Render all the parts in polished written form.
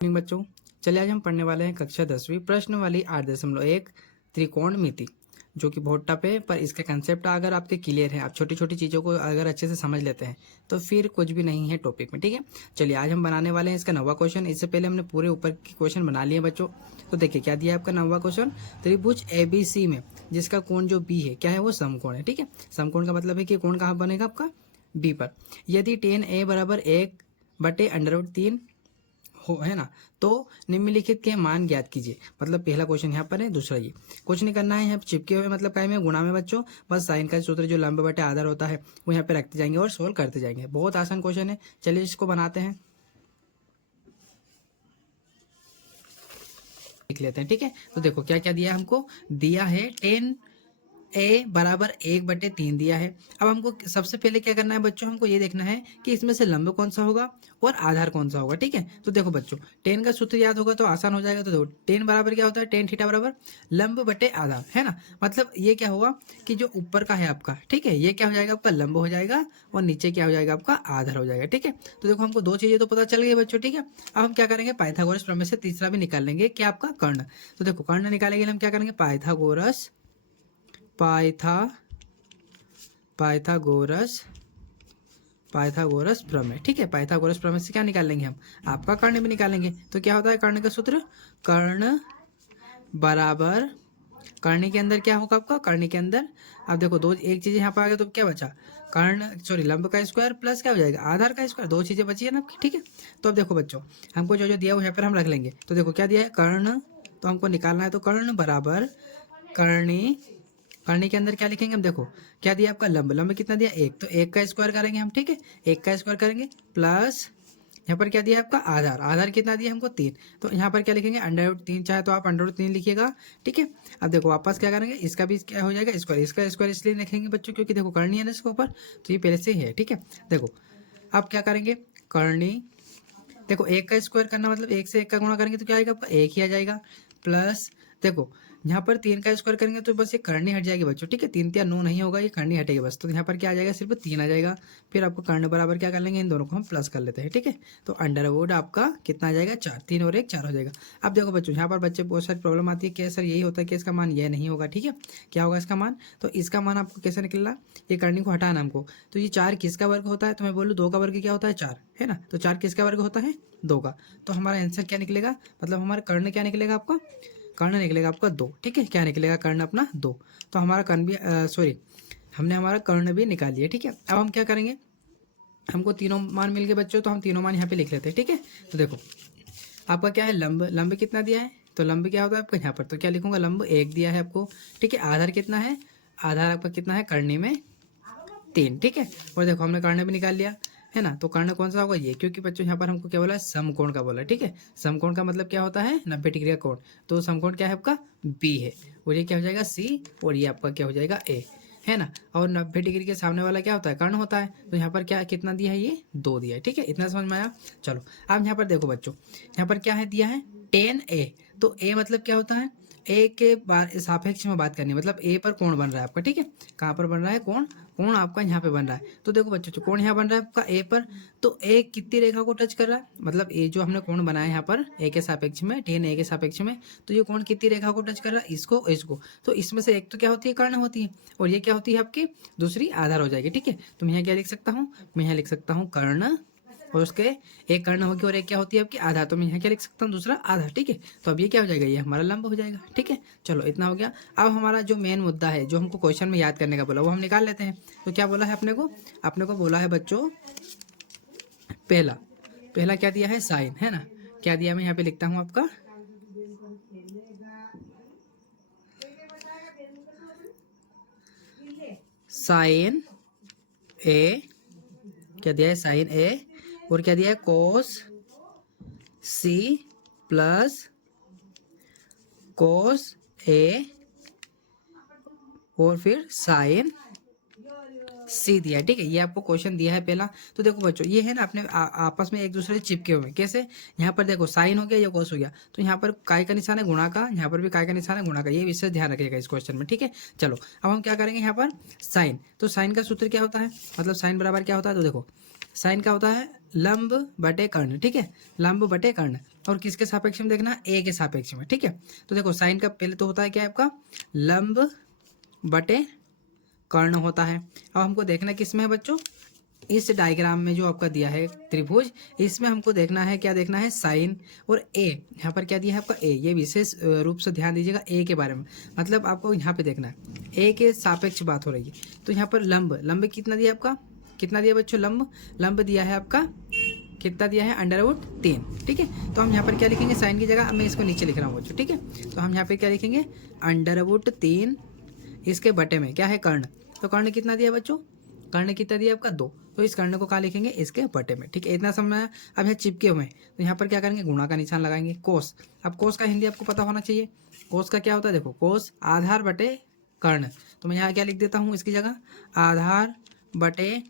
बच्चों, चलिए आज हम पढ़ने वाले हैं कक्षा 10वीं प्रश्न वाली 8.1 त्रिकोणमिति, जो कि बहुत टफ है। पर इसके कंसेप्ट अगर आपके क्लियर है, आप छोटी छोटी चीज़ों को अगर अच्छे से समझ लेते हैं तो फिर कुछ भी नहीं है टॉपिक में। ठीक है, चलिए आज हम बनाने वाले हैं इसका 9वां क्वेश्चन। इससे पहले हमने पूरे ऊपर के क्वेश्चन बना लिए बच्चों। तो देखिए क्या दिया है आपका 9वां क्वेश्चन। त्रिभुज ABC में जिसका कोण जो B है क्या है, वो समकोण है। ठीक है, समकोण का मतलब है कि कोण कहाँ बनेगा आपका B पर। यदि tan A बराबर 1/√3 हो, है ना, तो निम्नलिखित के मान ज्ञात कीजिए। मतलब पहला क्वेश्चन यहाँ पर है, दूसरा ये कुछ नहीं करना है, यहाँ चिपके हुए मतलब काय में गुणा में बच्चों, बस साइन का सूत्र जो लंब बटे आधार होता है वो यहाँ पे रखते जाएंगे और सोल्व करते जाएंगे। बहुत आसान क्वेश्चन है, चलिए इसको बनाते हैं, लिख लेते हैं। ठीक है, तो देखो क्या क्या दिया हमको, दिया है tan A बराबर 1/3 दिया है। अब हमको सबसे पहले क्या करना है बच्चों, हमको ये देखना है कि इसमें से लंब कौन सा होगा और आधार कौन सा होगा। ठीक है, तो देखो बच्चों, टेन का सूत्र याद होगा तो आसान हो जाएगा। तो देखो टेन बराबर क्या होता है, टेन थीटा बराबर लंब बटे आधार, है ना। मतलब ये क्या होगा कि जो ऊपर का है आपका, ठीक है, ये क्या हो जाएगा आपका लंब हो जाएगा और नीचे क्या हो जाएगा आपका आधार हो जाएगा। ठीक है, तो देखो हमको दो चीजें तो पता चल गई बच्चों। ठीक है, अब हम क्या करेंगे, पाइथागोरस प्रमेय से तीसरा भी निकाल लेंगे, क्या आपका कर्ण। तो देखो कर्ण निकालेंगे हम क्या करेंगे, पाइथागोरस प्रमेय। ठीक है, पाइथागोरस प्रमेय से क्या निकाल लेंगे हम, आपका कर्ण भी निकालेंगे। तो क्या होता है कर्ण का सूत्र, कर्ण बराबर, कर्ण के अंदर क्या होगा आपका, कर्ण के अंदर अब देखो दो, एक चीज यहाँ पर आ गया तो क्या बचा, लंब का स्क्वायर प्लस क्या हो जाएगा, आधार का स्क्वायर, दो चीजें बची है ना आपकी। ठीक है, तो अब देखो बच्चों, हमको जो जो दिया वो यहाँ पर हम रख लेंगे। तो देखो क्या दिया है, कर्ण, तो हमको निकालना है, तो कर्ण बराबर कर्णी, करने के अंदर क्या लिखेंगे हम, देखो क्या दिया आपका लंब, लंब कितना दिया 1, तो 1 का स्क्वायर करेंगे हम। ठीक है, 1 का स्क्वायर करेंगे प्लस यहाँ पर क्या दिया आपका आधार, आधार कितना दिया हमको 3, तो यहाँ पर क्या लिखेंगे √3, चाहे तो आप √3 लिखिएगा। ठीक है, अब देखो वापस क्या करेंगे, इसका भी क्या हो जाएगा स्क्वायर, इसका स्क्वायर इसलिए लिखेंगे बच्चों क्योंकि देखो करनी है ना इसके ऊपर, तो ये पहले से ही है। ठीक है, देखो अब क्या करेंगे, करनी, देखो 1 का स्क्वायर करना मतलब 1 से 1 का गुणा करेंगे तो क्या आएगा आपका 1 ही आ जाएगा, प्लस देखो यहाँ पर 3 का स्क्वायर करेंगे तो बस ये करनी हट जाएगी बच्चों। ठीक है, 3 3 9 नहीं होगा, ये करनी हटेगी बस, तो यहाँ पर क्या आ जाएगा, सिर्फ 3 आ जाएगा। फिर आपको कर्ण बराबर क्या कर लेंगे, इन दोनों को हम प्लस कर लेते हैं। ठीक है, तो अंडरवुड आपका कितना आ जाएगा 4, 3 और 1 4 हो जाएगा। अब देखो बच्चों, यहाँ पर बच्चे बहुत सारी प्रॉब्लम आती है कि सर यही होता है कि इसका मान यह नहीं होगा। ठीक है, क्या होगा इसका मान, तो इसका मान आपको कैसे निकलना, ये करनी को हटाना हमको। तो ये 4 किसका वर्ग होता है, तो मैं बोलूँ 2 का वर्ग क्या होता है 4, है ना, तो 4 किसका वर्ग होता है 2 का। तो हमारा आंसर क्या निकलेगा, मतलब हमारा कर्ण क्या निकलेगा आपका, कर्ण निकलेगा आपका 2। ठीक है, क्या निकलेगा कर्ण अपना 2, तो हमारा कर्ण भी हमने हमारा कर्ण भी निकाल लिया। ठीक है, अब हम क्या करेंगे, हमको तीनों मान मिल गए बच्चों, तो हम तीनों मान यहाँ पे लिख लेते हैं। ठीक है, तो देखो आपका क्या है लंब, लंब कितना दिया है, तो लंब क्या होता है आपका यहाँ पर, तो क्या लिखूंगा लंब 1 दिया है आपको। ठीक है, आधार कितना है, आधार आपका कितना है करनी में 3। ठीक है, और देखो हमने कर्ण भी निकाल लिया, है ना, तो कर्ण कौन सा होगा ये, क्योंकि बच्चों यहाँ पर हमको क्या बोला है, समकोण का बोला है। ठीक है, समकोण का मतलब क्या होता है 90 डिग्री का कोण, तो समकोण क्या है आपका बी है, और ये क्या हो जाएगा सी, और ये आपका क्या हो जाएगा ए, है ना। और 90 डिग्री के सामने वाला क्या होता है, कर्ण होता है, तो यहाँ पर क्या कितना दिया है, ये 2 दिया है। ठीक है, इतना समझ में आया। चलो अब यहाँ पर देखो बच्चों, यहाँ पर क्या है दिया है tan A, तो A मतलब क्या होता है, ए के सापेक्ष में बात करनी है, मतलब ए पर कोण बन रहा है आपका। ठीक है, कहाँ पर बन रहा है कोण, कोण आपका यहाँ पे बन रहा है। तो देखो बच्चों, जो कोण यहाँ बन रहा है आपका ए पर, तो ए कितनी रेखा को टच कर रहा है, मतलब ए जो हमने कोण बनाया है यहाँ पर ए के सापेक्ष में, tan ए के सापेक्ष में, तो ये कोण कितनी रेखा को टच कर रहा है, इसको इसको। तो इसमें से एक तो क्या होती है कर्ण होती है, और ये क्या होती है आपकी दूसरी आधार हो जाएगी। ठीक है, तो मैं यहाँ क्या लिख सकता हूँ, मैं यहाँ लिख सकता हूँ कर्ण, और उसके एक कर्ण होगी और एक क्या होती है आपकी आधा, तो मैं यहाँ क्या लिख सकता हूँ दूसरा आधा। ठीक है, तो अब ये क्या हो जाएगा, ये हमारा लंब हो जाएगा। ठीक है, चलो इतना हो गया। अब हमारा जो मेन मुद्दा है, जो हमको क्वेश्चन में याद करने का बोला, वो हम निकाल लेते हैं। तो क्या बोला है अपने को बोला है बच्चों, पहला पहला क्या दिया है साइन, है ना, क्या दिया मैं यहाँ पे लिखता हूँ आपका साइन ए, क्या दिया है साइन ए, और क्या दिया है कोस सी प्लस कोस ए, और फिर साइन सी दिया है। ठीक है, ये आपको क्वेश्चन दिया है पहला। तो देखो बच्चों, ये है ना अपने आपस में एक दूसरे से चिपके हुए, कैसे, यहाँ पर देखो साइन हो गया, ये कोस हो गया, तो यहाँ पर काय का निशान है गुणा का, यहाँ पर भी काय का निशान है गुणा का, ये विशेष ध्यान रखिएगा इस क्वेश्चन में। ठीक है, चलो अब हम क्या करेंगे, यहाँ पर साइन, तो साइन का सूत्र क्या होता है, मतलब साइन बराबर क्या होता है, तो देखो साइन का होता है लंब बटे कर्ण, ठीक है, लंब बटे कर्ण। और किसके सापेक्ष में देखना है, ए के सापेक्ष में, ठीक है। तो देखो साइन का पहले तो होता है क्या है आपका, लंब बटे कर्ण होता है। अब हमको देखना किस में है बच्चों, इस डायग्राम में जो आपका दिया है त्रिभुज, इसमें हमको देखना है, क्या देखना है, साइन और ए। यहाँ पर क्या दिया है आपका ए, ये विशेष रूप से ध्यान दीजिएगा ए के बारे में, मतलब आपको यहाँ पे देखना है ए के सापेक्ष बात हो रही है। तो यहाँ पर लंब, लंब कितना दिया आपका, कितना दिया बच्चों, लंब दिया है आपका, कितना दिया है, √3, ठीक है। तो हम यहाँ पर क्या लिखेंगे, साइन की जगह मैं इसको नीचे लिख रहा हूँ बच्चों, ठीक है। तो हम यहाँ पे क्या लिखेंगे, √3, इसके बटे में क्या है, कर्ण। तो कर्ण कितना दिया बच्चों, कर्ण कितना दिया आपका 2, तो इस कर्ण को कहाँ लिखेंगे, इसके बटे में, ठीक है। इतना समझ में आया। अब यहाँ चिपके हुए हैं तो यहाँ पर क्या करेंगे, गुणा का निशान लगाएंगे। कोस, अब कोस का हिंदी आपको पता होना चाहिए, कोस का क्या होता है, देखो कोस आधार बटे कर्ण। तो मैं यहाँ क्या लिख देता हूँ, इसकी जगह आधार बटे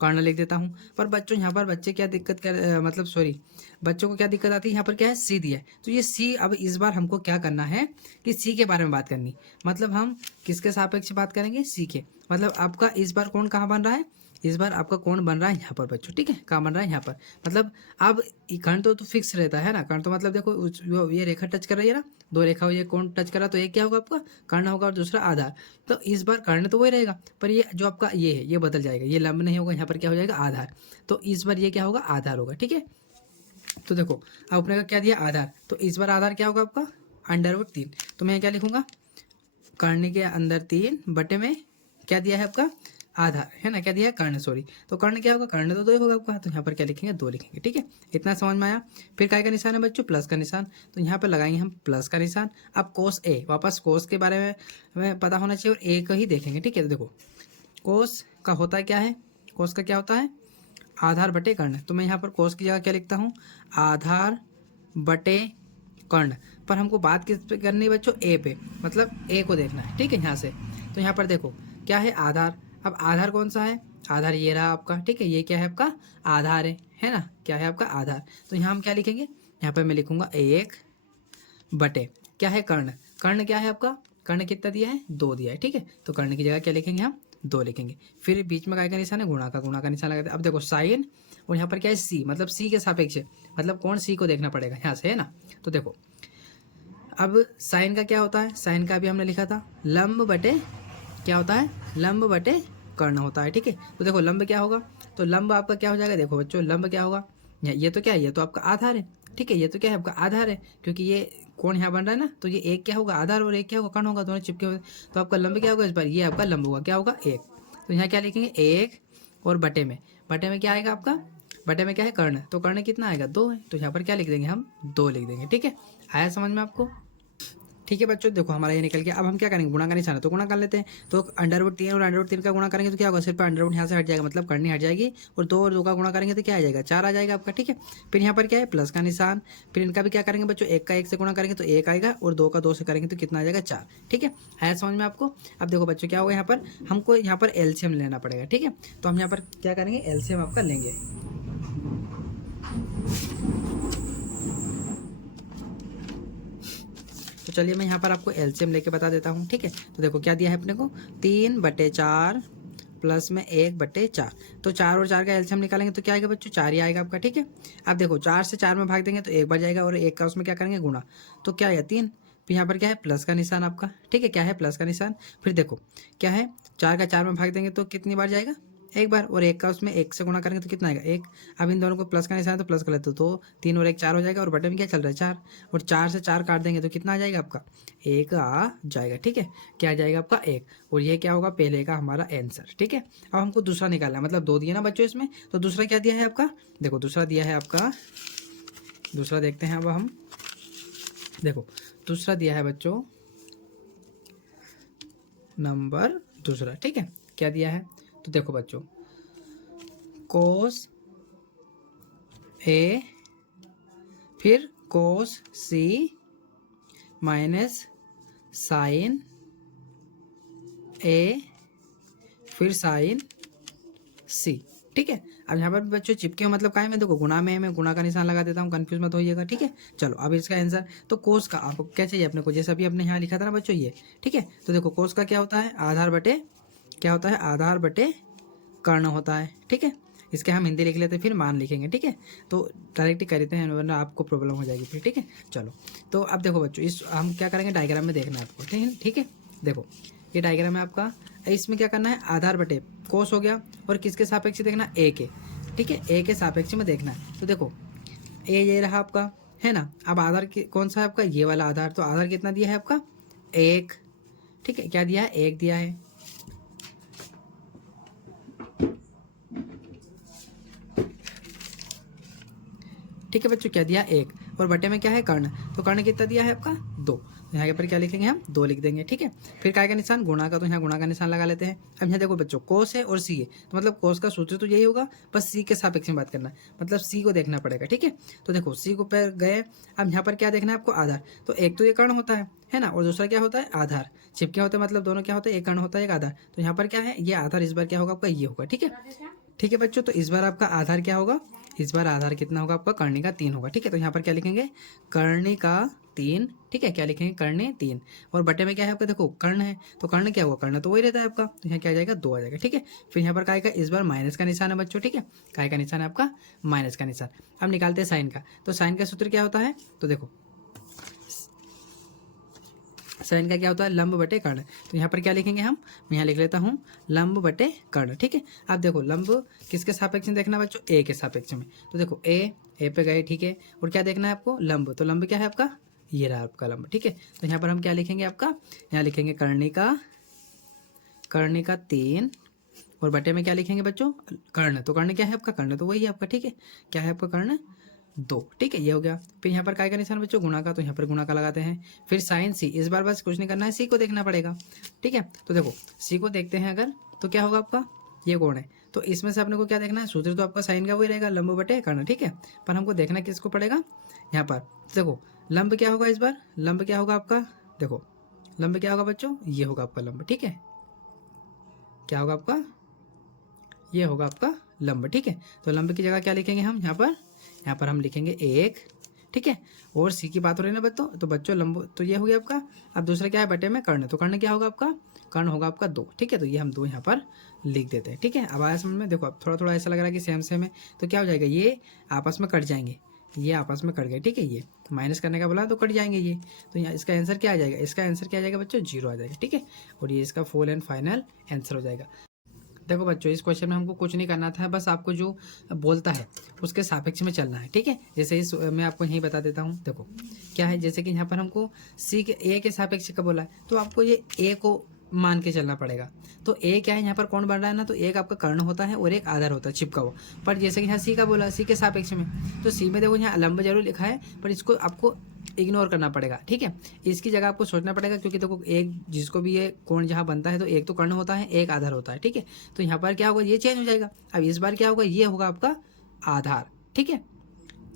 कर्ण लिख देता हूँ। पर बच्चों यहाँ पर बच्चे क्या दिक्कत कर मतलब सॉरी, बच्चों को क्या दिक्कत आती है, यहाँ पर क्या है, सी दिया है। तो ये सी, अब इस बार हमको क्या करना है कि सी के बारे में बात करनी, मतलब हम किसके सापेक्ष बात करेंगे, सी के। मतलब आपका इस बार कौन कहाँ बन रहा है, इस बार आपका कौन बन रहा है, यहाँ पर बच्चों, ठीक है, कहाँ बन रहा है, यहाँ पर। मतलब अब कर्ण तो फिक्स रहता है ना, कर्ण तो मतलब देखो ये रेखा टच कर रही है ना, 2 रेखा ये कौन टच कर रहा है, तो एक क्या होगा आपका, कर्ण होगा और दूसरा आधार। तो इस बार कर्ण तो वही रहेगा, पर ये जो आपका ये है ये बदल जाएगा, ये लंब नहीं होगा, यहाँ पर क्या हो जाएगा, आधार। तो इस बार ये क्या होगा, आधार होगा, ठीक है। तो देखो अब अपने का क्या दिया, आधार, तो इस बार आधार क्या होगा आपका, √3। तो मैं क्या लिखूंगा, कर्ण के अंदर 3 बटे में क्या दिया है आपका, आधार, है ना, क्या दिया है, कर्ण, सॉरी। तो कर्ण क्या होगा, कर्ण तो 2 होगा आपका, तो यहाँ पर क्या लिखेंगे, 2 लिखेंगे, ठीक है। इतना समझ में आया। फिर काय का निशान है बच्चों, प्लस का निशान। तो यहाँ पर लगाएंगे हम प्लस का निशान। अब कोस ए, वापस कोस के बारे में हमें पता होना चाहिए और ए को ही देखेंगे, ठीक है। तो देखो कोस का होता है क्या है, कोस का क्या होता है, आधार बटे कर्ण। तो मैं यहाँ पर कोस की जगह क्या लिखता हूँ, आधार बटे कर्ण। पर हमको बात किस पे करनी है बच्चों, ए पे, मतलब ए को देखना है, ठीक है, यहाँ से। तो यहाँ पर देखो क्या है, आधार। अब आधार कौन सा है, आधार ये रहा आपका, ठीक है, ये क्या है आपका, आधार है ना, क्या है आपका, आधार। तो यहाँ हम क्या लिखेंगे, यहाँ पर मैं लिखूंगा 1 बटे क्या है, कर्ण। कर्ण क्या है आपका, कर्ण कितना दिया है, 2 दिया है, ठीक है। तो कर्ण की जगह क्या लिखेंगे हम, 2 लिखेंगे। फिर बीच में काय का निशान है, गुणा का निशान लगाते हैं। अब देखो साइन, और यहाँ पर क्या है, सी, मतलब सी के सापेक्ष है, मतलब कौन, सी को देखना पड़ेगा यहाँ से, है ना। तो देखो अब साइन का क्या होता है, साइन का भी हमने लिखा था, लंब बटे क्या होता है, लंब बटे कर्ण होता है, ठीक है। तो देखो लंब क्या होगा, तो लंब आपका क्या हो जाएगा, देखो बच्चों लंब क्या होगा, ये तो क्या है, ये तो आपका आधार है, ठीक है, ये तो क्या है आपका आधार है, क्योंकि ये कौन यहाँ बन रहा है ना, तो ये एक क्या होगा, आधार, और एक क्या होगा, कर्ण होगा, दोनों चिपके हुए। तो आपका लंब क्या होगा इस बार, ये आपका लंब होगा, क्या होगा, 1। तो यहाँ क्या लिखेंगे, 1 और बटे में क्या आएगा आपका, बटे में क्या है, कर्ण। तो कर्ण कितना आएगा, 2 है। तो यहाँ पर क्या लिख देंगे हम, 2 लिख देंगे, ठीक है। आया समझ में आपको, ठीक है बच्चों। देखो हमारा ये निकल गया। अब हम क्या करेंगे, गुणा का निशान है तो गुणा कर लेते हैं। तो √3 और √3 का गुणा करेंगे तो क्या होगा, सिर्फ √ यहाँ से हट जाएगा, मतलब करनी हट जाएगी, और 2 और 2 का गुणा करेंगे तो क्या आ जाएगा, 4 आ जाएगा आपका, ठीक है। फिर यहाँ पर क्या है, प्लस का निशान। फिर इनका भी क्या करेंगे बच्चों, 1 का 1 से गुणा करेंगे तो 1 आएगा, और 2 का 2 से करेंगे तो कितना आ जाएगा, 4, ठीक है। आया समझ में आपको। अब देखो बच्चों क्या होगा, यहाँ पर हमको यहाँ पर एलसीएम लेना पड़ेगा, ठीक है। तो हम यहाँ पर क्या करेंगे, एलसीएम आपका लेंगे। तो चलिए मैं यहाँ पर आपको एलसीएम लेके बता देता हूँ, ठीक है। तो देखो क्या दिया है अपने को, 3/4 प्लस में 1/4। तो 4 और 4 का एलसीएम निकालेंगे तो क्या आएगा बच्चों, 4 ही आएगा आपका, ठीक है। अब देखो 4 से 4 में भाग देंगे तो 1 बार जाएगा, और 1 का उसमें क्या करेंगे, गुणा। तो क्या आया, 3। फिर यहाँ पर क्या है, प्लस का निशान आपका, ठीक है, क्या है, प्लस का निशान। फिर देखो क्या है, 4 का 4 में भाग देंगे तो कितनी बार जाएगा, 1 बार, और 1 का उसमें 1 से गुणा करेंगे तो कितना आएगा, 1। अब इन दोनों को प्लस का निशान है तो प्लस कर लेते हो, तो 3 और 1 4 हो जाएगा, और बटे में क्या चल रहा है, 4, और 4 से 4 काट देंगे तो कितना आ जाएगा आपका, 1 आ जाएगा, ठीक है। क्या आ जाएगा आपका, 1। और ये क्या होगा, पहले का हमारा आंसर, ठीक है। अब हमको दूसरा निकालना है, मतलब 2 दिया ना बच्चों इसमें, तो दूसरा क्या दिया है आपका, देखो दूसरा दिया है आपका, दूसरा देखते हैं अब हम। देखो दूसरा दिया है बच्चों, नंबर दूसरा, ठीक है। क्या दिया है, तो देखो बच्चों, कोस ए, फिर कोस सी माइनस साइन ए, फिर साइन सी, ठीक है। अब यहाँ पर बच्चों चिपके मतलब काय में, देखो गुणा में मैं गुणा का निशान लगा देता हूँ, कंफ्यूज मत होइएगा, ठीक है। चलो अब इसका आंसर, तो कोस का आपको क्या चाहिए अपने को, जैसे अभी आपने यहाँ लिखा था ना बच्चों ये, ठीक है। तो देखो कोस का क्या होता है, आधार बटे क्या होता है, आधार बटे कर्ण होता है, ठीक है। इसके हम हिंदी लिख लेते हैं, फिर मान लिखेंगे, ठीक है। तो डायरेक्ट ही कर देते हैं, वरना आपको प्रॉब्लम हो जाएगी फिर, ठीक है। चलो, तो अब देखो बच्चों, इस हम क्या करेंगे, डायग्राम में देखना है आपको, ठीक है। देखो ये डायग्राम है आपका, इसमें क्या करना है, आधार बटे कोस हो गया, और किसके सापेक्ष देखना, ए के, ठीक है, ए के सापेक्ष में देखना है। तो देखो ए ये रहा आपका, है ना। अब आधार कौन सा है आपका, ये वाला आधार। तो आधार कितना दिया है आपका, 1, ठीक है। क्या दिया है, 1 दिया है, ठीक है बच्चों। क्या दिया, 1, और बटे में क्या है, कर्ण। तो कर्ण कितना दिया है आपका, 2। तो यहाँ पर क्या लिखेंगे हम, 2 लिख देंगे, ठीक है। फिर काय का निशान, गुणा का, तो यहाँ गुणा का निशान लगा लेते हैं। अब यहाँ देखो बच्चों, कोस है और सी है, तो मतलब कोस का सूत्र तो यही होगा, बस सी के सापेक्ष में बात करना है, मतलब सी को देखना पड़ेगा, ठीक है। तो देखो सी को पर गए, अब यहाँ पर क्या देखना है आपको, आधार। तो एक तो ये कर्ण होता है ना, और दूसरा क्या होता है, आधार। चिपके होते हैं, मतलब दोनों क्या होता है, एक कर्ण होता है, एक आधार। तो यहाँ पर क्या है, ये आधार इस बार क्या होगा आपका, ये होगा, ठीक है। ठीक है बच्चों, तो इस बार आपका आधार क्या होगा, इस बार आधार कितना होगा आपका, कर्णी का 3 होगा, ठीक है। तो यहाँ पर क्या लिखेंगे, कर्णी का 3, ठीक है। क्या लिखेंगे, कर्णी 3, और बटे में क्या है आपका, देखो कर्ण है, तो कर्ण क्या होगा, कर्ण तो वही रहता है आपका, तो यहाँ क्या आ जाएगा, 2 आ जाएगा, ठीक है। फिर यहाँ पर काय का, इस बार माइनस का निशान है बच्चों, ठीक है। काय का निशान है आपका, माइनस का निशान। अब निकालते हैं साइन का। तो साइन का सूत्र क्या होता है, तो देखो साइन का क्या होता है, लंब बटे कर्ण। तो यहाँ पर क्या लिखेंगे हम, मैं यहाँ लिख लेता हूँ लंब बटे कर्ण, ठीक है। अब देखो लंब किसके सापेक्ष में देखना बच्चों, ए के सापेक्ष में। तो देखो ए पे गए, ठीक है। और क्या देखना है आपको, लंब। तो लंब क्या है आपका, ये रहा आपका लंब, ठीक है। तो यहाँ पर हम क्या लिखेंगे आपका, यहाँ लिखेंगे कर्णी का 3, और बटे में क्या लिखेंगे बच्चों, कर्ण। तो कर्ण क्या है आपका, कर्ण तो वही है आपका, ठीक है। क्या है आपका, कर्ण 2, ठीक है, ये हो गया। फिर यहाँ पर काय का निशान बच्चों, गुणा का, तो यहाँ पर गुणा का लगाते हैं। फिर साइन सी, इस बार बस कुछ नहीं करना है, सी को देखना पड़ेगा, ठीक है। तो देखो सी को देखते हैं अगर, तो क्या होगा आपका, ये कोण है। तो इसमें से अपने को क्या देखना है, सूत्र तो आपका साइन का वही रहेगा, लंब बटे कर्ण, ठीक है। पर हमको देखना किसको पड़ेगा, यहाँ पर देखो लंब क्या होगा, इस बार लंब क्या होगा आपका, देखो लंब क्या होगा बच्चों, ये होगा आपका लंब, ठीक है। क्या होगा आपका, ये होगा आपका लंब, ठीक है। तो लंब की जगह क्या लिखेंगे हम, यहाँ पर हम लिखेंगे 1, ठीक है। और सी की बात हो रही है ना बच्चों, तो बच्चों लंब तो ये हो गया आपका। अब दूसरा क्या है, बटे में कर्ण। तो कर्ण क्या होगा आपका, कर्ण होगा आपका 2, ठीक है। तो ये हम 2 यहाँ पर लिख देते हैं, ठीक है। अब आया समझ में, देखो अब थोड़ा थोड़ा ऐसा लग रहा है कि सेम है, तो क्या हो जाएगा, ये आपस में कट जाएंगे, ये आपस में कट गए, ठीक है। ये माइनस करने का बोला तो कट जाएंगे ये। तो यहाँ इसका आंसर क्या आ जाएगा, इसका आंसर क्या आ जाएगा बच्चों, 0 आ जाएगा, ठीक है। और ये इसका फुल एंड फाइनल आंसर हो जाएगा। देखो बच्चों, इस क्वेश्चन में हमको कुछ नहीं करना था, बस आपको जो बोलता है उसके सापेक्ष में चलना है, ठीक है। जैसे इस मैं आपको यही बता देता हूँ, देखो क्या है, जैसे कि यहाँ पर हमको सी के ए के सापेक्ष का बोला है, तो आपको ये ए को मान के चलना पड़ेगा। तो ए क्या है, यहाँ पर कौन बन रहा है ना, तो एक आपका कर्ण होता है और एक आधार होता है चिपका हुआ। पर जैसे कि यहाँ सी का बोला, सी के सापेक्ष में, तो सी में देखो यहाँ लंब जरूर लिखा है, पर इसको आपको इग्नोर करना पड़ेगा, ठीक है। इसकी जगह आपको सोचना पड़ेगा, क्योंकि देखो एक जिसको भी ये कोण जहाँ बनता है, तो एक तो कर्ण होता है, एक आधार होता है, ठीक है। तो यहाँ पर क्या होगा, ये चेंज हो जाएगा। अब इस बार क्या होगा, ये होगा आपका आधार, ठीक है।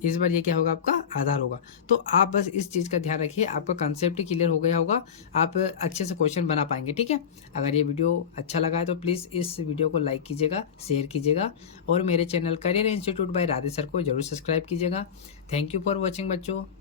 इस बार ये क्या होगा, आपका आधार होगा। तो आप बस इस चीज़ का ध्यान रखिए, आपका कंसेप्ट क्लियर हो गया होगा, आप अच्छे से क्वेश्चन बना पाएंगे, ठीक है। अगर ये वीडियो अच्छा लगा है तो प्लीज़ इस वीडियो को लाइक कीजिएगा, शेयर कीजिएगा, और मेरे channel career institute by Radhe sir को जरूर सब्सक्राइब कीजिएगा। थैंक यू फॉर वॉचिंग बच्चों।